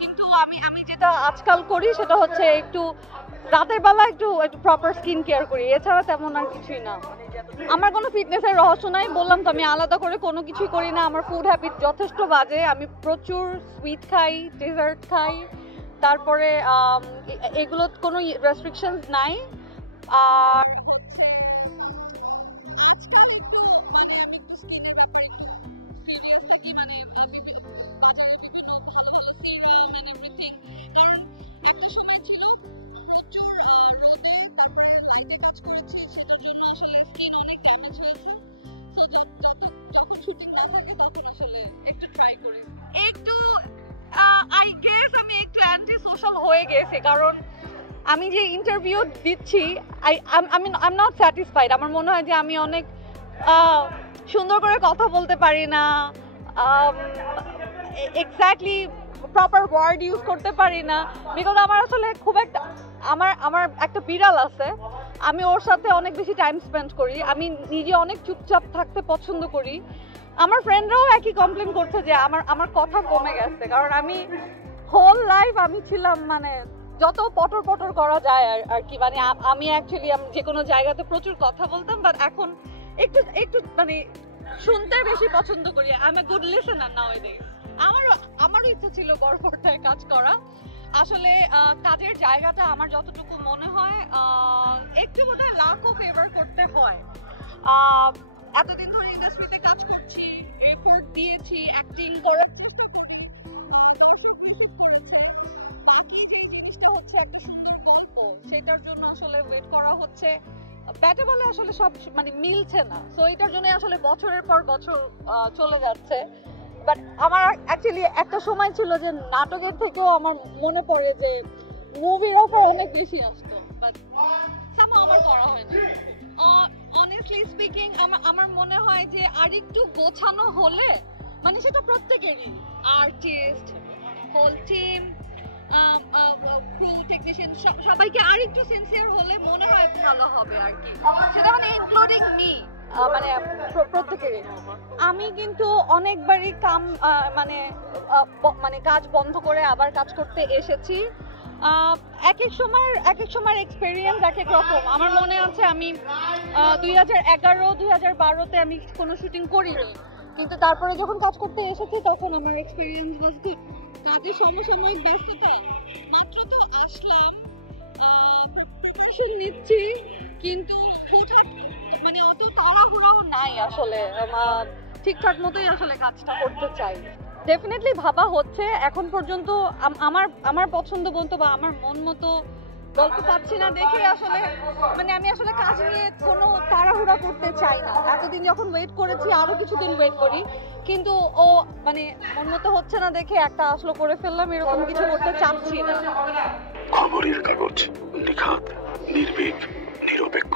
কিন্তু আমি আমি যেটা আজকাল করি সেটা হচ্ছে একটু রাতের বেলা একটু একটু প্রপার স্কিন কেয়ার করি, এছাড়া তেমন আর কিছুই না। আমার কোনো ফিটনেসের রহস্য নাই, বললাম তো আমি আলাদা করে কোনো কিছুই করি না। আমার ফুড হ্যাবিট যথেষ্ট বাজে, আমি প্রচুর সুইট খাই, ডেজার্ট খাই, তারপরে এগুলো কোনো রেস্ট্রিকশনস নাই। আর কারণ আমি যে ইন্টারভিউ দিচ্ছি আই এম নট স্যাটিসফাইড। আমার মনে হয় যে আমি অনেক সুন্দর করে কথা বলতে পারি না, এক্স্যাক্টলি প্রপার ওয়ার্ড ইউজ করতে পারি না, বিকজ আমার আসলে খুব একটা আমার একটা বিড়াল আছে, আমি ওর সাথে অনেক বেশি টাইম স্পেন্ড করি, আমি নিজে অনেক চুপচাপ থাকতে পছন্দ করি। আমার ফ্রেন্ডরাও একই কমপ্লেন করছে যে আমার কথা কমে গেছে, কারণ আমি হোল লাইফ আমি ছিলাম মানে যত পটর পটর করা যায় আর কি, মানে আমি অ্যাকচুয়ালি যে কোনো জায়গাতে প্রচুর কথা বলতাম, বাট এখন একটু একটু মানে শুনতে বেশি পছন্দ করি। I am a good listener nowadays. আমারও ইচ্ছা ছিল বড় পর্দায় কাজ করা। আসলে কাজের জায়গাটা আমার যতটুকু মনে হয় একটু মনে হয় লাকও ফেভার করতে হয়। এতদিন ধরে ইন্ডাস্ট্রিতে কাজ করছি, রেকর্ড দিয়েছি, অ্যাক্টিং করে, সেটার জন্য আসলে ওয়েট করা হচ্ছে। ব্যাটে বলে আসলে সব মানে মিলছে না, সো এটার জন্য আসলে বছরের পর বছর চলে যাচ্ছে। বাট আমার অ্যাকচুয়ালি একটা সময় ছিল যে নাটকের থেকেও আমার মনে পড়ে যে মুভির অফার অনেক বেশি আসতো, বাট সামহাও আমার করা হয়নি। অনেস্টলি স্পিকিং আমার মনে হয় যে আরেকটু গোছানো হলে, মানে সেটা প্রত্যেকেরই, artist, whole team, crew, technician, সবাইকে আরেকটু সিনসিয়ার হলে মনে হয় ভালো হবে আর কি, সেটা মানে ইনক্লুডিং মি, মানে প্রত্যেকেরই। আমি কিন্তু অনেকবারই মানে মানে কাজ বন্ধ করে আবার কাজ করতে এসেছি। এক এক সময়ের এক্সপেরিয়েন্স এক এক রকম। আমার মনে আছে আমি 2011-2012-তে আমি কোনো শুটিং করিনি, কিন্তু তারপরে যখন কাজ করতে এসেছি তখন আমার এক্সপেরিয়েন্স ওয়াজ গুড। কাজের সমসাময়িক ব্যস্ততায় মাত্র তো আসলাম, প্রিপারেশন নিচ্ছি, কিন্তু মানে অত তাড়াহুড়াও নাই, আসলে ঠিকঠাক মতোই আসলে কাজটা করতে চাই। ডেফিনেটলি ভাবা হচ্ছে, এখন পর্যন্ত আমার পছন্দ মতো বা আমার মন মতো গল্প পাচ্ছি না দেখে আসলে মানে আমি আসলে কাজ নিয়ে কোনো তাড়াহুড়া করতে চাই না। এতদিন যখন ওয়েট করেছি আরো কিছুদিন ওয়েট করি, কিন্তু ও মানে মন মতো হচ্ছে না দেখে একটা আসলে করে ফেললাম, এরকম কিছু করতে চাচ্ছি না। খবরের কাগজ, নিখাত, নির্ভীক, নিরপেক্ষ।